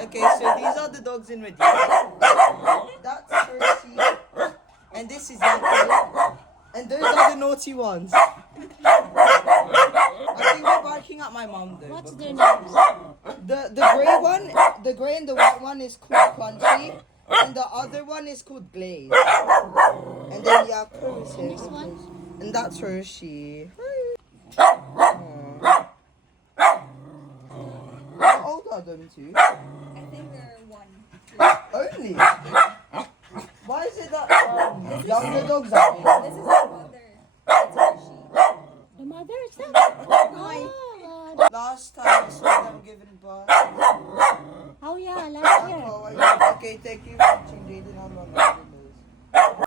Okay, so these are the dogs in Medina. That's Percy. And this is Yako. And those are the naughty ones. I think they're barking at my mom though. What's their names? The grey and the white one is called Crunchy. And the other one is called Glaze. And then Yako is here. This one? And that's Hershey. How old are them two? I think they're 1. Only? Why is it that younger dogs are big? This is her mother. That's Hershey. The mother is that? Mine. Oh, Last time I saw them giving birth. oh yeah, last year. Okay, thank you for watching Jaiden Aluan Londoners.